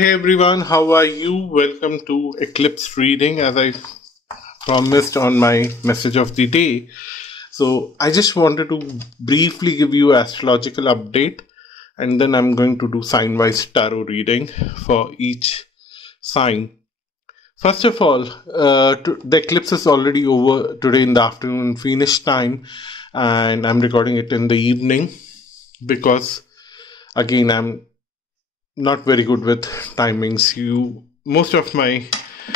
Hey everyone, how are you? Welcome to Eclipse reading as I promised on my message of the day. So I just wanted to briefly give you an astrological update and then I'm going to do sign-wise tarot reading for each sign. First of all, the eclipse is already over today in the afternoon Finnish time and I'm recording it in the evening because again I'm not very good with timings. Most of my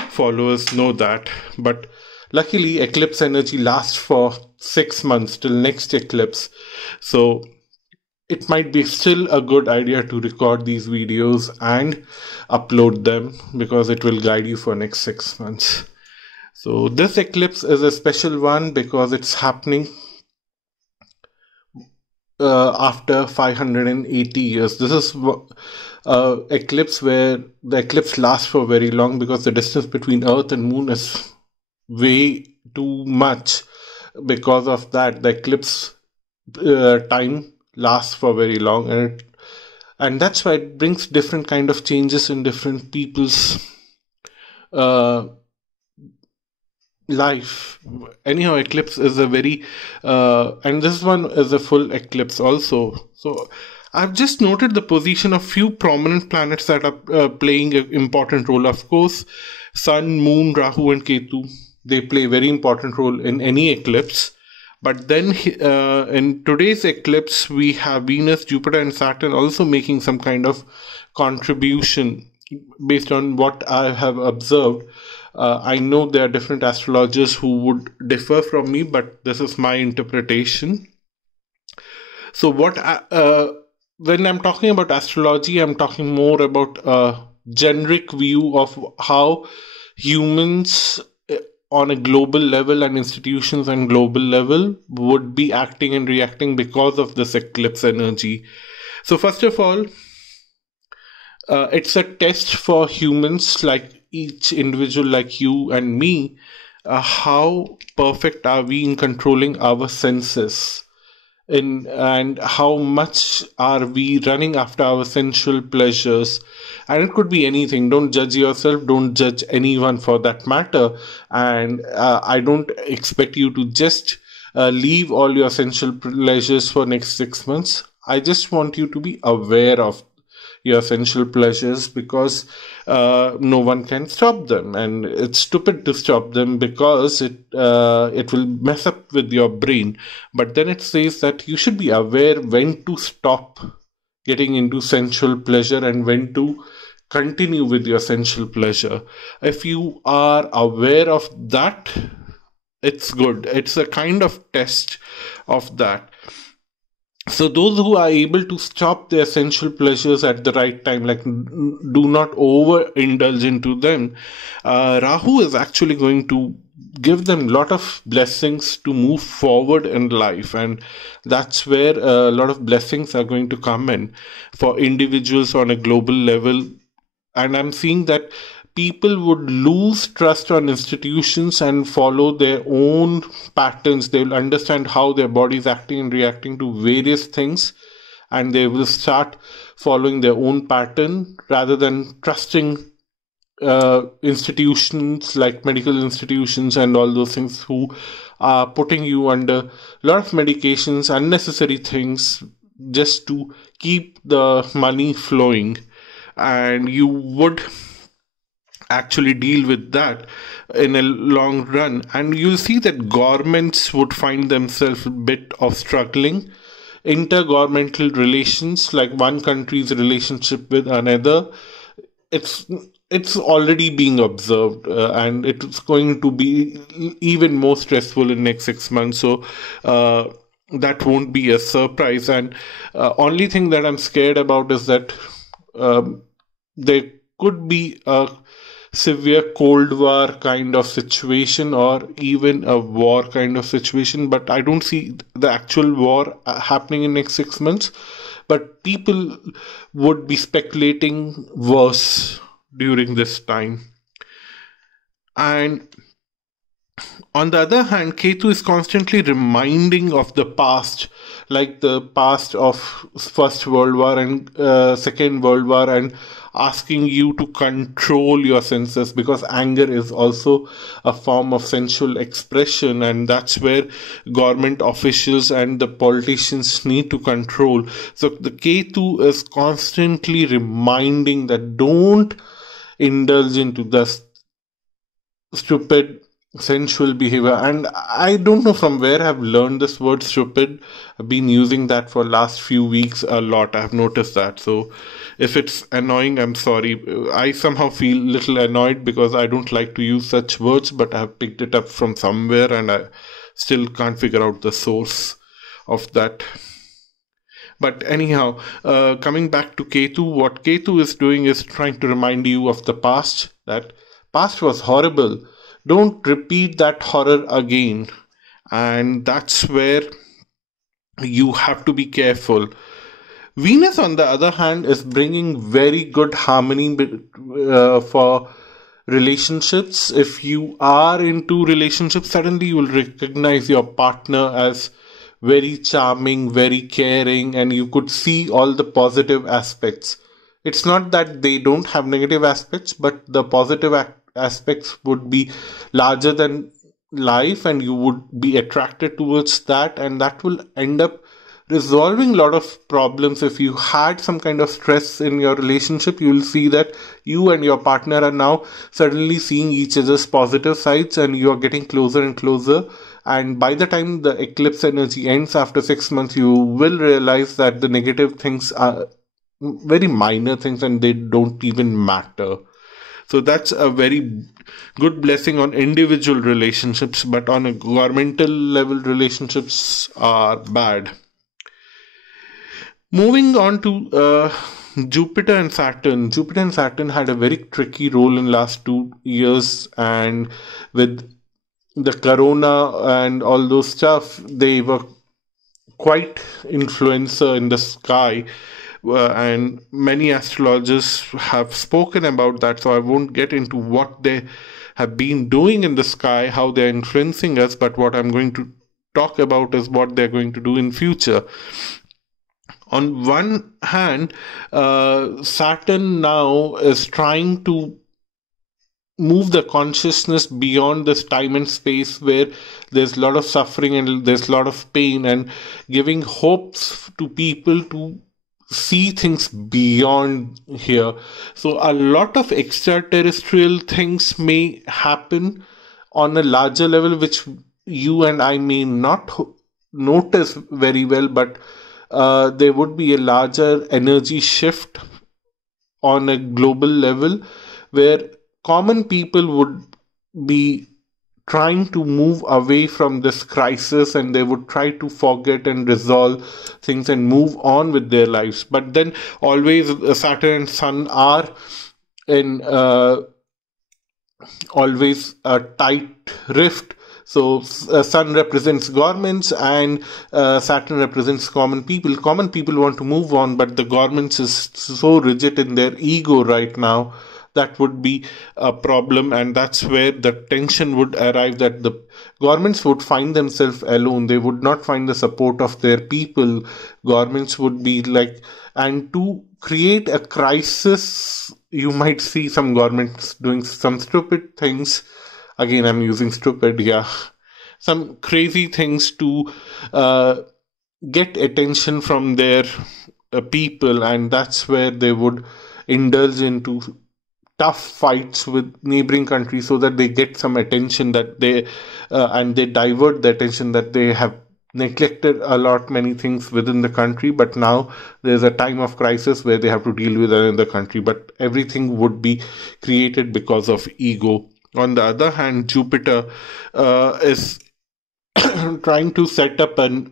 followers know that, but luckily eclipse energy lasts for 6 months till next eclipse, so it might be still a good idea to record these videos and upload them because it will guide you for next 6 months. So this eclipse is a special one because it's happening after 580 years. This is eclipse where the eclipse lasts for very long because the distance between Earth and Moon is way too much. Because of that, the eclipse time lasts for very long, and that's why it brings different kind of changes in different people's life. Anyhow, eclipse is a very and this one is a full eclipse also. So I've just noted the position of few prominent planets that are playing an important role. Of course, Sun, Moon, Rahu and Ketu, they play a very important role in any eclipse. But then in today's eclipse, we have Venus, Jupiter and Saturn also making some kind of contribution based on what I have observed. I know there are different astrologers who would differ from me, but this is my interpretation. So when I'm talking about astrology, I'm talking more about a generic view of how humans on a global level and institutions on global level would be acting and reacting because of this eclipse energy. So first of all, it's a test for humans, like each individual like you and me. How perfect are we in controlling our senses? And how much are we running after our sensual pleasures? And it could be anything. Don't judge yourself, don't judge anyone for that matter. And I don't expect you to just leave all your sensual pleasures for next 6 months. I just want you to be aware of your sensual pleasures because no one can stop them, and it's stupid to stop them because it will mess up with your brain. But then it says that you should be aware when to stop getting into sensual pleasure and when to continue with your sensual pleasure. If you are aware of that, it's good. It's a kind of test of that. So those who are able to stop their sensual pleasures at the right time, like do not overindulge into them, Rahu is actually going to give them a lot of blessings to move forward in life, and that's where a lot of blessings are going to come in for individuals on a global level. And I'm seeing that people would lose trust on institutions and follow their own patterns. They will understand how their body is acting and reacting to various things, and they will start following their own pattern rather than trusting institutions like medical institutions and all those things who are putting you under a lot of medications, unnecessary things, just to keep the money flowing. And you would actually deal with that in a long run, and you'll see that governments would find themselves a bit of struggling. Intergovernmental relations, like one country's relationship with another, it's already being observed, and it's going to be even more stressful in next 6 months. So that won't be a surprise. And only thing that I'm scared about is that there could be a severe Cold War kind of situation or even a war kind of situation, but I don't see the actual war happening in next 6 months. But people would be speculating worse during this time. And on the other hand, Ketu is constantly reminding of the past, like the past of First World War and Second World War, and asking you to control your senses, because anger is also a form of sensual expression, and that's where government officials and the politicians need to control. So the Ketu is constantly reminding that don't indulge into the stupid sensual behavior. And I don't know from where I've learned this word stupid. I've been using that for last few weeks a lot. I've noticed that. So if it's annoying, I'm sorry. I somehow feel little annoyed because I don't like to use such words, but I've picked it up from somewhere and I still can't figure out the source of that. But anyhow, coming back to Ketu, what Ketu is doing is trying to remind you of the past, that past was horrible. Don't repeat that horror again. And that's where you have to be careful. Venus, on the other hand, is bringing very good harmony for relationships. If you are into relationships, suddenly you will recognize your partner as very charming, very caring, and you could see all the positive aspects. It's not that they don't have negative aspects, but the positive aspects would be larger than life, and you would be attracted towards that, and that will end up resolving a lot of problems. If you had some kind of stress in your relationship, you will see that you and your partner are now suddenly seeing each other's positive sides, and you are getting closer and closer. And by the time the eclipse energy ends after 6 months, you will realize that the negative things are very minor things and they don't even matter. So that's a very good blessing on individual relationships, but on a governmental level, relationships are bad. Moving on to Jupiter and Saturn. Jupiter and Saturn had a very tricky role in last 2 years, and with the corona and all those stuff, they were quite influencer in the sky. And many astrologers have spoken about that, so I won't get into what they have been doing in the sky, how they're influencing us, but what I'm going to talk about is what they're going to do in future. On one hand, Saturn now is trying to move the consciousness beyond this time and space where there's a lot of suffering and there's a lot of pain, and giving hopes to people to see things beyond here. So a lot of extraterrestrial things may happen on a larger level, which you and I may not notice very well, but there would be a larger energy shift on a global level where common people would be trying to move away from this crisis, and they would try to forget and resolve things and move on with their lives. But then always Saturn and Sun are in always a tight rift. So Sun represents governments and Saturn represents common people. Common people want to move on, but the governments is so rigid in their ego right now. That would be a problem, and that's where the tension would arrive, that the governments would find themselves alone. They would not find the support of their people. Governments would be like, and to create a crisis, you might see some governments doing some stupid things. Again, I'm using stupid, yeah. Some crazy things to get attention from their people, and that's where they would indulge into tough fights with neighboring countries so that they get some attention, that they and they divert the attention, that they have neglected a lot many things within the country, but now there's a time of crisis where they have to deal with another country, but everything would be created because of ego. On the other hand, Jupiter is trying to set up a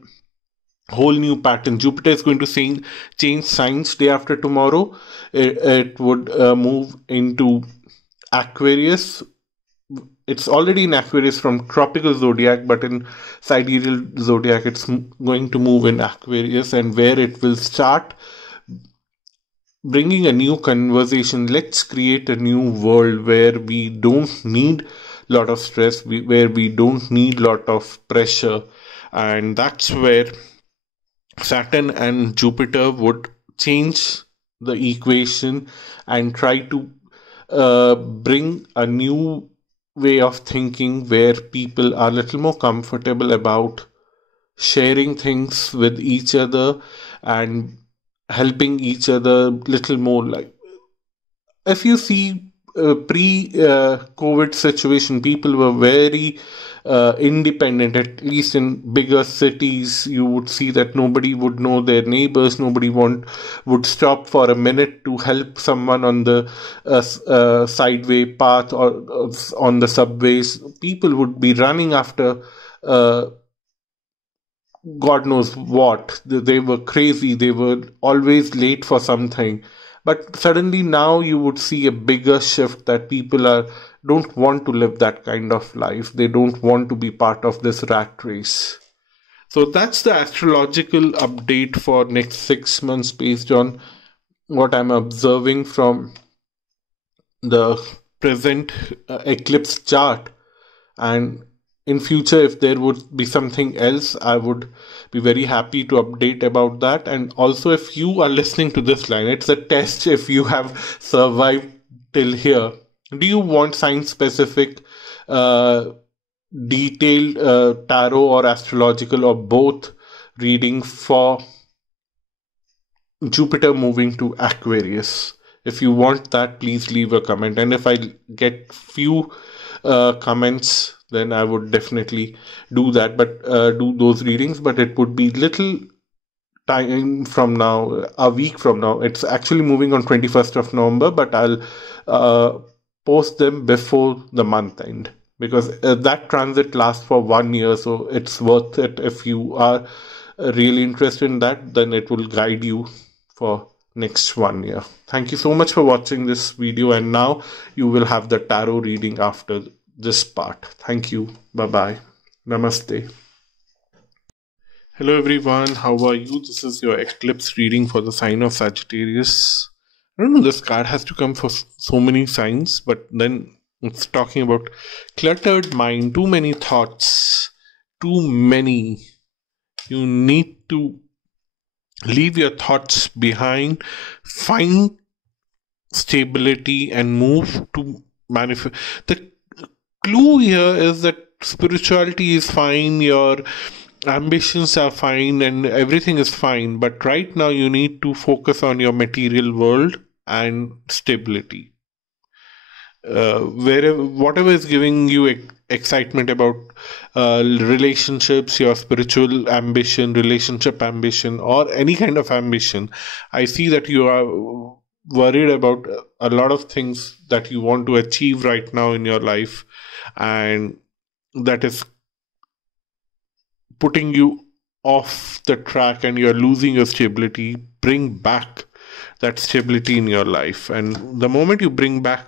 whole new pattern. Jupiter is going to change signs day after tomorrow. It would move into Aquarius. It's already in Aquarius from tropical zodiac, but in sidereal zodiac, it's going to move in Aquarius, and where it will start bringing a new conversation. Let's create a new world where we don't need a lot of stress, where we don't need a lot of pressure, and that's where Saturn and Jupiter would change the equation and try to bring a new way of thinking where people are a little more comfortable about sharing things with each other and helping each other little more. Like if you see pre COVID situation, people were very independent. At least in bigger cities, you would see that nobody would know their neighbors. Nobody would stop for a minute to help someone on the sideway path or on the subways. People would be running after uh, God knows what. They were crazy. They were always late for something. But suddenly now you would see a bigger shift that people don't want to live that kind of life. They don't want to be part of this rat race. So that's the astrological update for next 6 months based on what I'm observing from the present eclipse chart. And in future, if there would be something else, I would be very happy to update about that. And also, if you are listening to this line, it's a test if you have survived till here. Do you want sign specific detailed tarot or astrological or both reading for Jupiter moving to Aquarius? If you want that, please leave a comment. And if I get few comments, then I would definitely do that, but do those readings. But it would be little time from now, a week from now. It's actually moving on 21st of November, but I'll post them before the month end, because that transit lasts for 1 year, so it's worth it. If you are really interested in that, then it will guide you for next 1 year. Thank you so much for watching this video, and now you will have the tarot reading after this part. Thank you. Bye bye. Namaste. Hello everyone, how are you? This is your eclipse reading for the sign of Sagittarius. I don't know, this card has to come for so many signs, but then it's talking about cluttered mind, too many thoughts, too many. You need to leave your thoughts behind, find stability and move to manifest. The clue here is that spirituality is fine, your ambitions are fine, and everything is fine, but right now you need to focus on your material world and stability. Whatever is giving you excitement about relationships, your spiritual ambition, relationship ambition, or any kind of ambition, I see that you are worried about a lot of things that you want to achieve right now in your life, and that is putting you off the track and you're losing your stability. Bring back that stability in your life, and the moment you bring back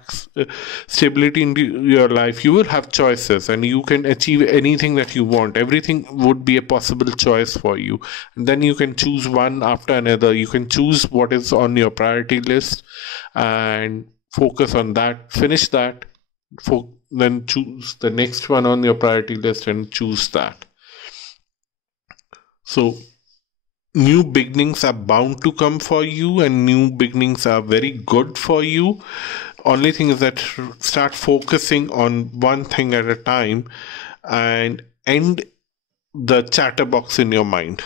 stability into your life, you will have choices and you can achieve anything that you want. Everything would be a possible choice for you, and then you can choose one after another. You can choose what is on your priority list and focus on that, finish that, then choose the next one on your priority list and choose that. So new beginnings are bound to come for you, and new beginnings are very good for you. Only thing is that start focusing on one thing at a time and end the chatterbox in your mind.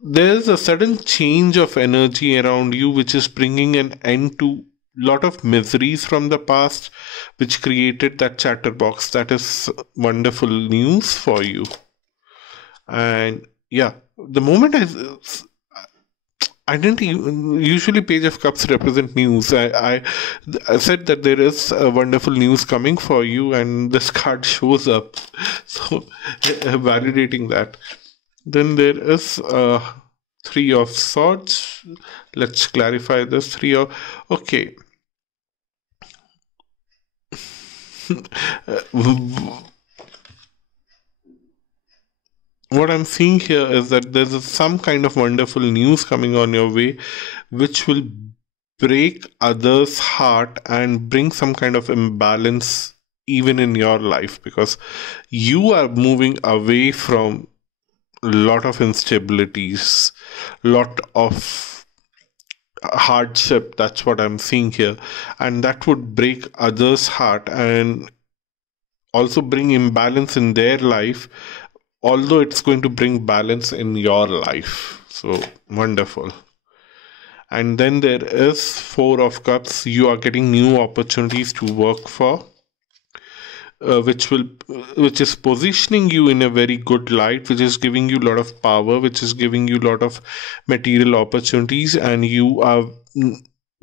There's a sudden change of energy around you which is bringing an end to lot of miseries from the past which created that chatterbox. That is wonderful news for you. And yeah, the moment I didn't usually Page of Cups represent news. I said that there is a wonderful news coming for you, and this card shows up, so validating that. Then there is Three of Swords. Let's clarify this. Okay. What I'm seeing here is that there's some kind of wonderful news coming on your way which will break others' heart and bring some kind of imbalance even in your life, because you are moving away from lot of instabilities, lot of hardship. That's what I'm seeing here, and that would break others' heart and also bring imbalance in their life, although it's going to bring balance in your life. So wonderful. And then there is Four of Cups. You are getting new opportunities to work for, which is positioning you in a very good light, which is giving you a lot of power, which is giving you a lot of material opportunities. And you are,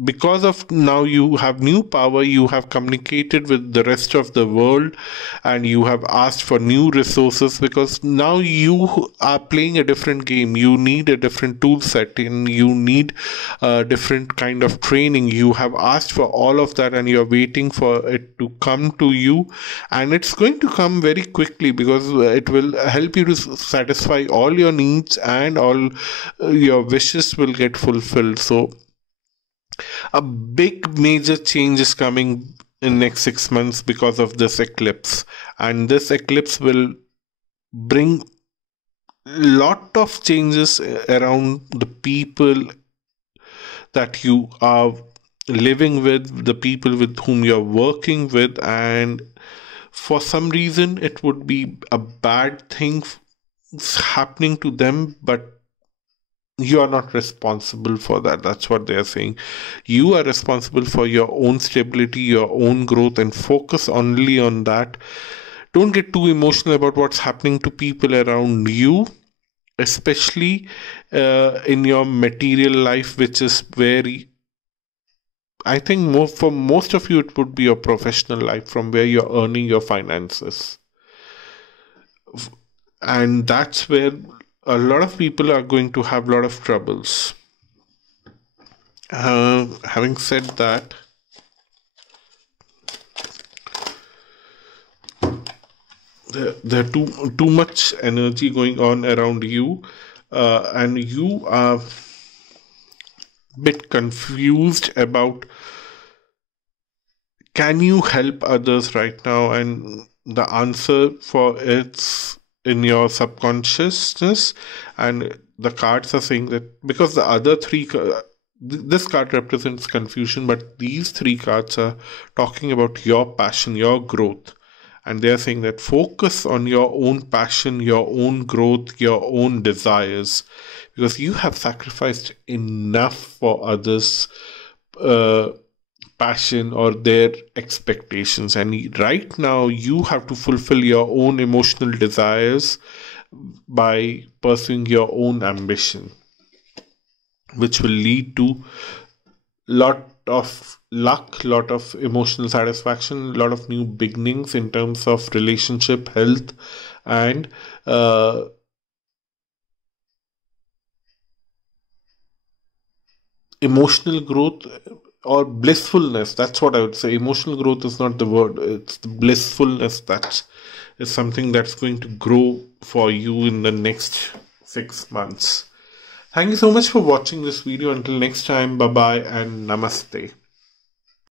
because of now you have new power, you have communicated with the rest of the world, and you have asked for new resources, because now you are playing a different game. You need a different tool set, and you need a different kind of training. You have asked for all of that, and you're waiting for it to come to you, and it's going to come very quickly, because it will help you to satisfy all your needs, and all your wishes will get fulfilled. So a big major change is coming in next 6 months because of this eclipse, and this eclipse will bring lot of changes around the people that you are living with, the people with whom you're working with, and for some reason it would be a bad thing happening to them, but you are not responsible for that. That's what they are saying. You are responsible for your own stability, your own growth, and focus only on that. Don't get too emotional about what's happening to people around you, especially in your material life, which is very, I think for most of you it would be your professional life, from where you're earning your finances. And that's where a lot of people are going to have a lot of troubles. Having said that, there are too much energy going on around you, and you are a bit confused about, can you help others right now? And the answer for it's in your subconsciousness, and the cards are saying that, because the other three, this card represents confusion, but these three cards are talking about your passion, your growth, and they are saying that focus on your own passion, your own growth, your own desires, because you have sacrificed enough for others' passion or their expectations, and right now you have to fulfill your own emotional desires by pursuing your own ambition, which will lead to lot of luck, lot of emotional satisfaction, lot of new beginnings in terms of relationship, health, and emotional growth or blissfulness. That's what I would say. Emotional growth is not the word, it's the blissfulness that is something that's going to grow for you in the next 6 months. Thank you so much for watching this video. Until next time, bye bye and namaste.